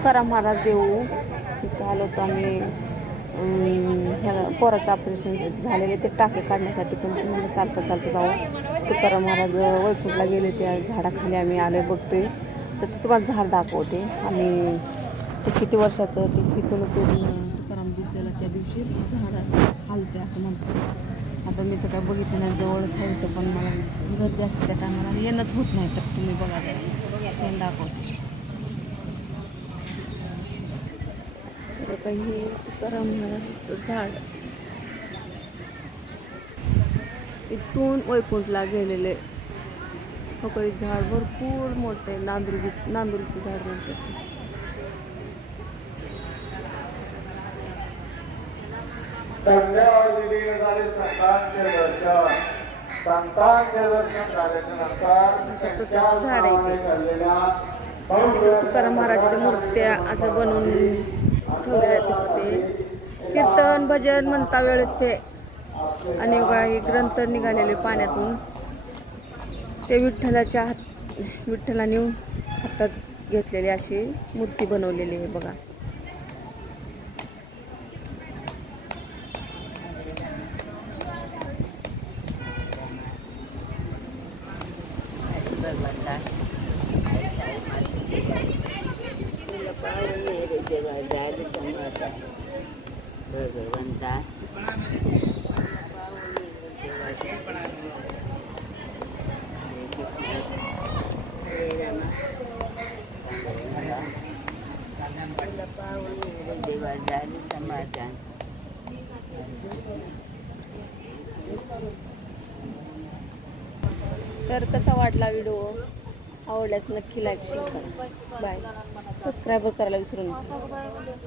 तुकाराम महाराज देऊ तिथं आलो तर आम्ही ह्याला पोराचं ऑपरेशन झालेले ते टाके काढण्यासाठी, पण तुम्हाला चालता चालता जाऊ. तुकाराम महाराज वैकुंठला गेले, त्या झाडाखाली आम्ही आले बघतोय. तर ते तुम्हाला झाड दाखवते. आम्ही ते किती वर्षाचं ते पिकलं ते तुकाराम बिज्जलाच्या दिवशी झाड हालते असं म्हणतो. आता मी तर काय बघितलं नाही, जवळच आहे तर, पण मला गर्दी असते त्या टायमाला येणंच होत नाही. तर तुम्ही बघा ते दाखवते. काही तुकाराम महाराजाचं झाड इथून वैकुंठला गेलेले काही झाड भरपूर मोठे नांदुरीचे झाड म्हणतात. अशा प्रकारचं झाड आहे ते. तुकाराम महाराजाच्या मूर्त्या असं बनवून ठेवले जाते. कीर्तन भजन म्हणता वेळेस ते आणि काही ग्रंथ निघालेले पाण्यातून ते विठ्ठलाने हातात घेतलेली अशी मूर्ती बनवलेली आहे बघा. तर कसा वाटला व्हिडिओ? आवडल्यास नक्की लाईक शेअर करा. बाय. सबस्क्राईब करायला विसरू नका.